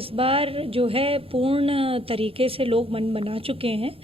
इस बार जो है पूर्ण तरीके से लोग मन बना चुके हैं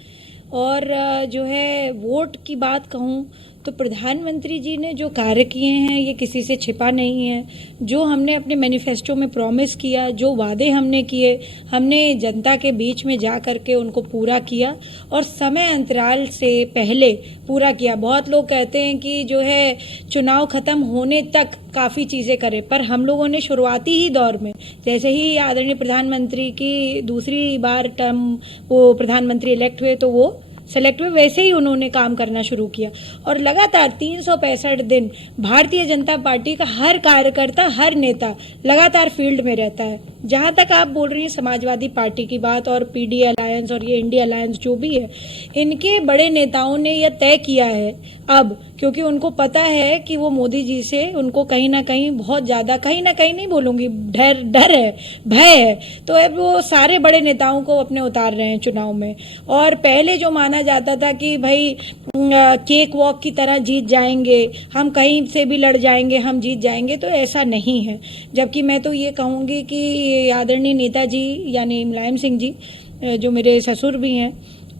और जो है वोट की बात कहूँ तो प्रधानमंत्री जी ने जो कार्य किए हैं ये किसी से छिपा नहीं है। जो हमने अपने मैनिफेस्टो में प्रॉमिस किया, जो वादे हमने किए, हमने जनता के बीच में जा करके उनको पूरा किया और समय अंतराल से पहले पूरा किया। बहुत लोग कहते हैं कि जो है चुनाव खत्म होने तक काफ़ी चीज़ें करें, पर हम लोगों ने शुरुआती ही दौर में जैसे ही आदरणीय प्रधानमंत्री की दूसरी बार टर्म वो प्रधानमंत्री इलेक्ट हुए तो वो सेलेक्ट हुए, वैसे ही उन्होंने काम करना शुरू किया और लगातार 365 दिन भारतीय जनता पार्टी का हर कार्यकर्ता, हर नेता लगातार फील्ड में रहता है। जहां तक आप बोल रही हैं समाजवादी पार्टी की बात और पीडी अलायंस और ये इंडिया अलायंस जो भी है, इनके बड़े नेताओं ने यह तय किया है अब, क्योंकि उनको पता है कि वो मोदी जी से उनको कहीं ना कहीं बहुत ज़्यादा, कहीं ना कहीं नहीं बोलूँगी, डर है, भय है, तो अब वो सारे बड़े नेताओं को अपने उतार रहे हैं चुनाव में। और पहले जो माना जाता था कि भाई केक वॉक की तरह जीत जाएंगे, हम कहीं से भी लड़ जाएंगे, हम जीत जाएंगे, तो ऐसा नहीं है। जबकि मैं तो ये कहूँगी कि आदरणीय नेताजी यानी मुलायम सिंह जी, जो मेरे ससुर भी हैं,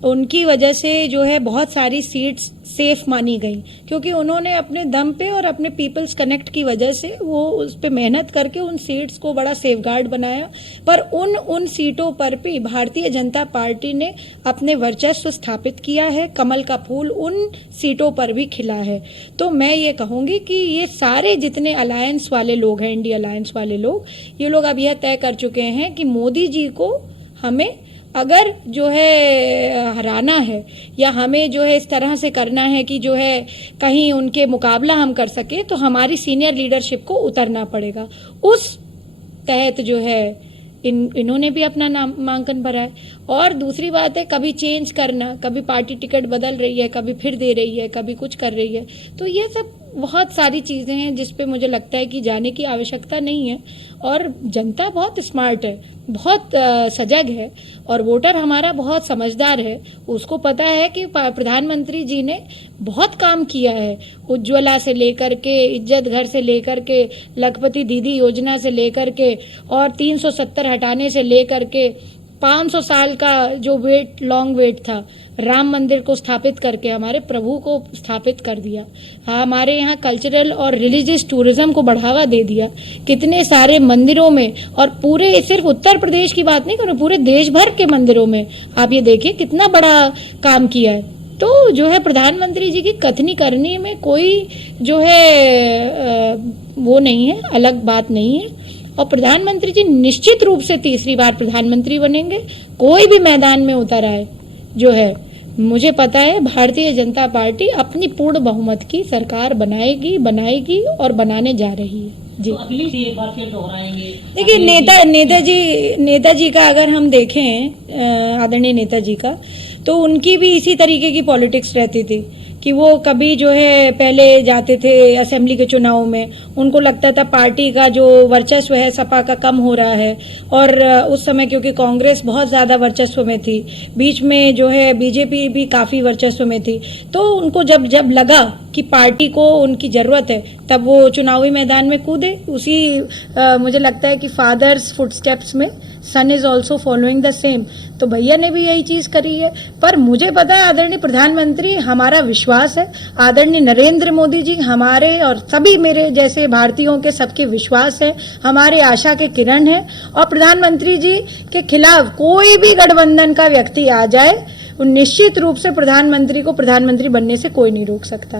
उनकी वजह से जो है बहुत सारी सीट्स सेफ मानी गई, क्योंकि उन्होंने अपने दम पे और अपने पीपल्स कनेक्ट की वजह से वो उस पे मेहनत करके उन सीट्स को बड़ा सेफगार्ड बनाया। पर उन सीटों पर भी भारतीय जनता पार्टी ने अपने वर्चस्व स्थापित किया है, कमल का फूल उन सीटों पर भी खिला है। तो मैं ये कहूँगी कि ये सारे जितने अलायंस वाले लोग हैं, इंडिया अलायंस वाले लोग, ये लोग अब यह तय कर चुके हैं कि मोदी जी को हमें अगर जो है हराना है या हमें जो है इस तरह से करना है कि जो है कहीं उनके मुकाबला हम कर सके, तो हमारी सीनियर लीडरशिप को उतरना पड़ेगा। उस तहत जो है इन्होंने भी अपना नामांकन भरा है। और दूसरी बात है, कभी चेंज करना, कभी पार्टी टिकट बदल रही है, कभी फिर दे रही है, कभी कुछ कर रही है, तो ये सब बहुत सारी चीज़ें हैं जिस पे मुझे लगता है कि जाने की आवश्यकता नहीं है। और जनता बहुत स्मार्ट है, बहुत सजग है और वोटर हमारा बहुत समझदार है। उसको पता है कि प्रधानमंत्री जी ने बहुत काम किया है, उज्ज्वला से लेकर के, इज्जत घर से लेकर के, लखपति दीदी योजना से लेकर के और 370 हटाने से लेकर के 500 साल का जो लॉन्ग वेट था, राम मंदिर को स्थापित करके हमारे प्रभु को स्थापित कर दिया, हमारे यहाँ कल्चरल और रिलीजियस टूरिज्म को बढ़ावा दे दिया, कितने सारे मंदिरों में, और पूरे सिर्फ उत्तर प्रदेश की बात नहीं करूँ, पूरे देश भर के मंदिरों में आप ये देखिए कितना बड़ा काम किया है। तो जो है प्रधानमंत्री जी की कथनी करनी में कोई जो है वो नहीं है, अलग बात नहीं है। और प्रधानमंत्री जी निश्चित रूप से तीसरी बार प्रधानमंत्री बनेंगे, कोई भी मैदान में उतर आए। जो है मुझे पता है भारतीय जनता पार्टी अपनी पूर्ण बहुमत की सरकार बनाएगी और बनाने जा रही है। जी, तो अगली एक बार फिर दोहराएंगे। देखिए नेताजी का अगर हम देखें, आदरणीय नेताजी का, तो उनकी भी इसी तरीके की पॉलिटिक्स रहती थी कि वो कभी जो है पहले जाते थे असेंबली के चुनाव में, उनको लगता था पार्टी का जो वर्चस्व है सपा का कम हो रहा है, और उस समय क्योंकि कांग्रेस बहुत ज़्यादा वर्चस्व में थी, बीच में जो है बीजेपी भी काफ़ी वर्चस्व में थी, तो उनको जब लगा कि पार्टी को उनकी ज़रूरत है, तब वो चुनावी मैदान में कूदे। उसी मुझे लगता है कि फादर्स फुटस्टेप्स में son is also following the same, तो भैया ने भी यही चीज़ करी है। पर मुझे पता है आदरणीय प्रधानमंत्री, हमारा विश्वास है, आदरणीय नरेंद्र मोदी जी हमारे और सभी मेरे जैसे भारतीयों के सबके विश्वास है, हमारे आशा के किरण है। और प्रधानमंत्री जी के खिलाफ कोई भी गठबंधन का व्यक्ति आ जाए, निश्चित रूप से प्रधानमंत्री को प्रधानमंत्री बनने से कोई नहीं रोक सकता।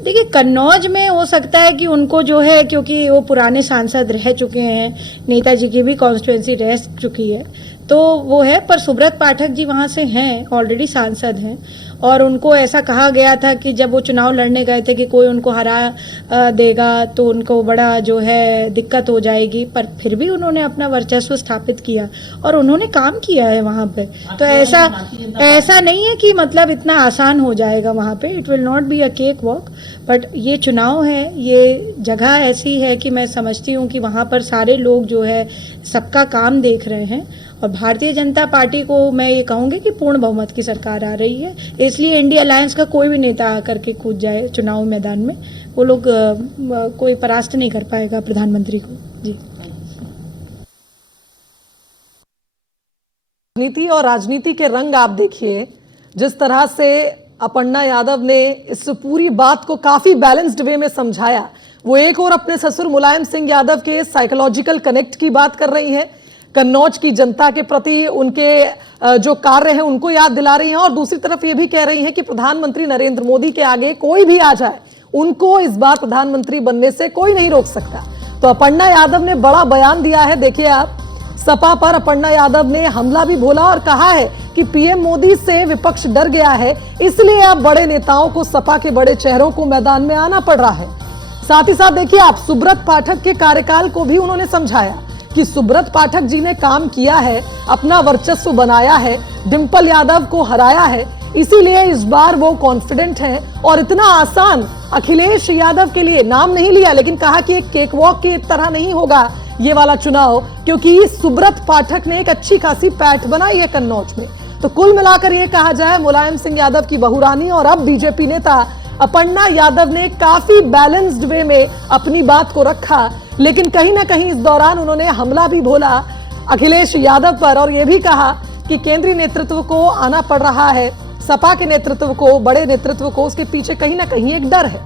देखिए कन्नौज में हो सकता है कि उनको जो है, क्योंकि वो पुराने सांसद रह चुके हैं, नेताजी की भी कॉन्स्टिट्यूएंसी रह चुकी है, तो वो है। पर सुब्रत पाठक जी वहाँ से हैं, ऑलरेडी सांसद हैं, और उनको ऐसा कहा गया था कि जब वो चुनाव लड़ने गए थे कि कोई उनको हरा देगा तो उनको बड़ा जो है दिक्कत हो जाएगी, पर फिर भी उन्होंने अपना वर्चस्व स्थापित किया और उन्होंने काम किया है वहाँ पे। तो ऐसा नहीं है कि मतलब इतना आसान हो जाएगा वहाँ पे, it will not be a cake walk. But ये चुनाव है, ये जगह ऐसी है कि मैं समझती हूँ कि वहाँ पर सारे लोग जो है सबका काम देख रहे हैं, और भारतीय जनता पार्टी को मैं ये कहूँगी कि पूर्ण बहुमत की सरकार आ रही है, इसलिए इंडिया अलायंस का कोई भी नेता आकर के कूद जाए चुनाव मैदान में, वो लोग कोई परास्त नहीं कर पाएगा प्रधानमंत्री को। जी। नीति और राजनीति के रंग आप देखिए, जिस तरह से अपर्णा यादव ने इस पूरी बात को काफी बैलेंस्ड वे में समझाया। वो एक और अपने ससुर मुलायम सिंह यादव के साइकोलॉजिकल कनेक्ट की बात कर रही हैं, कन्नौज की जनता के प्रति उनके जो कार्य हैं उनको याद दिला रही हैं, और दूसरी तरफ ये भी कह रही हैं कि प्रधानमंत्री नरेंद्र मोदी के आगे कोई भी आ जाए, उनको इस बार प्रधानमंत्री बनने से कोई नहीं रोक सकता। तो अपर्णा यादव ने बड़ा बयान दिया है। देखिए आप, सपा पर अपर्णा यादव ने हमला भी बोला और कहा है कि पीएम मोदी से विपक्ष डर गया है, इसलिए अब बड़े नेताओं को, सपा के बड़े चेहरों को मैदान में आना पड़ रहा है। साथ ही साथ देखिए आप, सुब्रत पाठक के कार्यकाल को भी उन्होंने समझाया कि सुब्रत पाठक जी ने काम किया है, अपना वर्चस्व बनाया है, डिंपल यादव को हराया है, इसीलिए इस बार वो कॉन्फिडेंट हैं। और इतना आसान अखिलेश यादव के लिए नाम नहीं लिया, लेकिन कहा कि एक केक वॉक की तरह नहीं होगा ये वाला चुनाव, क्योंकि सुब्रत पाठक ने एक अच्छी खासी पैठ बनाई है कन्नौज में। तो कुल मिलाकर ये कहा जाए, मुलायम सिंह यादव की बहुरानी और अब बीजेपी नेता अपर्णा यादव ने काफी बैलेंस्ड वे में अपनी बात को रखा, लेकिन कहीं ना कहीं इस दौरान उन्होंने हमला भी बोला अखिलेश यादव पर, और यह भी कहा कि केंद्रीय नेतृत्व को आना पड़ रहा है, सपा के नेतृत्व को, बड़े नेतृत्व को, उसके पीछे कहीं ना कहीं एक डर है।